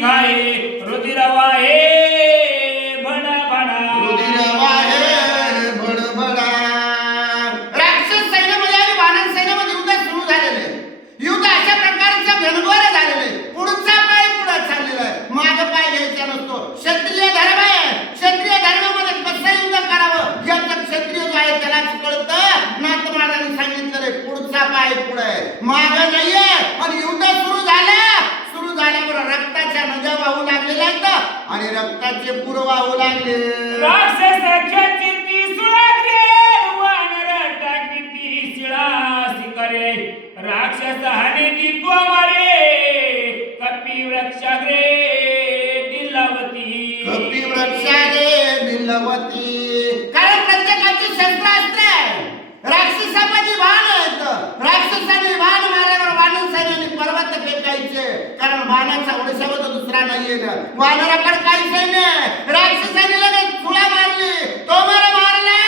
घाये रुधिर वाहे भडा भडा रुधिर वाहे राक्षस सैन्यामध्ये आणि वानर सैन्यामध्ये युद्ध सुरू झालेलं युद्ध अशा प्रकारचं घनघोर झालेलं पुढचा पाय पुढे चाललेला आहे. माग पाय घ्यायचा नसतो. क्षत्रिय धर्म आहे. क्षत्रिय धर्मामध्ये कसं युद्ध करावं याचं क्षत्रिय जो आहे त्यालाच कळतं. नाथ महाराजांनी सांगितलेलं पुढचा पाय पुढे माग नाहीये आणि युद्ध सुरू झालं सुरू झाल्यावर रक्ताच्या नद्या वाहू लागलेल्या आहेत आणि रक्ताचे पूर वाहू लागले. सुळाग्रे वानर राक्षस हाने ती तो मारे कपी वृक्षाग्रे दिलावती कपी वृक्षाने बिलवती कारण प्रत्येकाची शस्त्रास्त्र आहे राक्षसामध्ये बाण आहेत. राक्षसाने वानर सैन्याने पर्वत फेकायचे. कारण बाणाचा ओढशावर दुसरा नाहीये ना वानराकडे काही सैन्य आहे. राक्षसाने लगेच फुला मारली. तो मला मारला.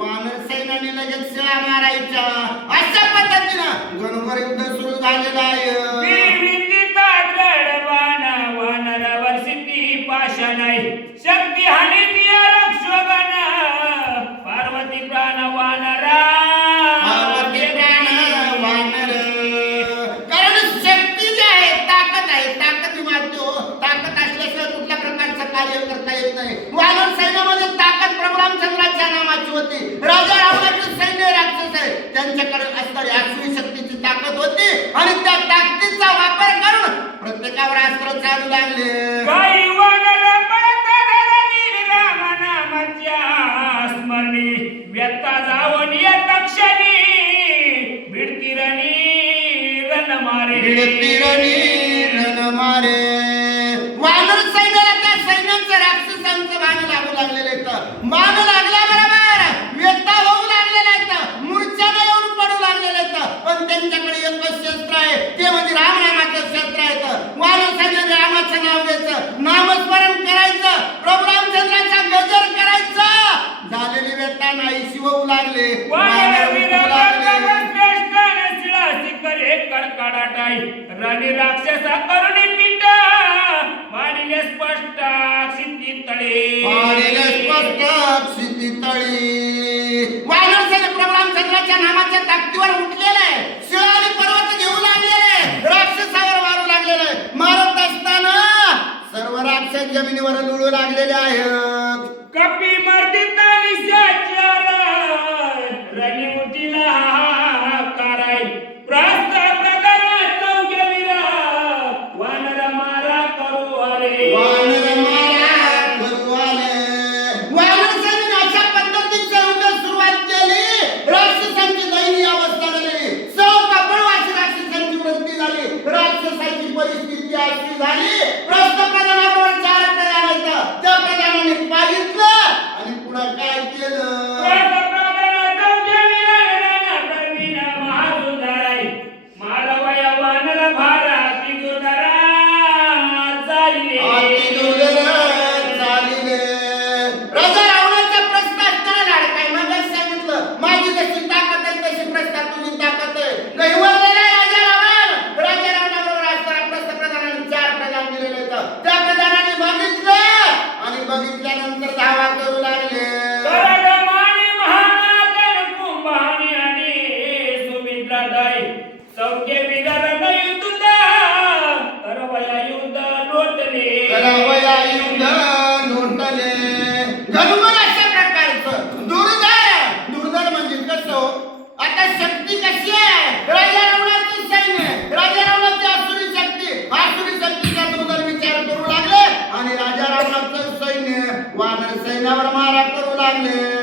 वानर सैन्याने लगेच शिळा मारायच्या अशा पद्धतीनं गणभर युद्ध सुरू झालेलं आहे. शक्ती हानी पार्वती प्राण वानरा कार्य करता येत नाही. वानर सैन्यामध्ये ताकद प्रभू रामचंद्राच्या नामाची होती. राजा रावणाचे सैन्य राक्षस आहे. त्यांच्याकडे असणारी आसुरी शक्तीची ताकद होती आणि त्या ताकदीचा वापर करून प्रत्येकावर अस्त्र चालू लागले. काही वानर पळत धरणी राम नामाच्या स्मरणी व्यथा जावून येत क्षणी. भिडती रणी रण मारे सैन्याला त्या सैन्याचं राक्षसांचं बाण लागू लागलेले आहेत बाण लागल्याबरोबर व्यथा होऊ लागलेले आहेत मूर्छेने येऊन पडू लागलेले आहेत पण त्यांच्याकडे एकच शस्त्र आहे. ते म्हणजे रामनामाचं शस्त्र आहे वानर सैन्याने रामाचं नाव घ्यायचं. नामस्मरण करायचं. प्रभू रामचंद्राचा गजर करायचा. झालेली व्यथा नाहीशी होऊ लागले. वानर राणी राक्षसा करुणी पीठ. वाणीने स्पष्ट सिद्धी तळे. स्पष्ट क्षितितळी. वानर सेना प्रभू रामचंद्राच्या नामाच्या ताकदीवर उठलेलं आहे शिळा आणि पर्वत घेऊ लागलेले आहे. राक्षसावर मारू लागलेले आहे. मारत असताना राक्षस जमिनीवर लुळू लागलेले आहेत. कपी प्रकार चौगवीरा वानर मारा करू अरे वानर मारा करू आले. अशा सुरुवात केली. राक्षसांची दयनीय अवस्था झाली. सौ कपडवासी राक्षसांची वृत्ती झाली. राक्षसाची परिस्थिती अशी झाली. करू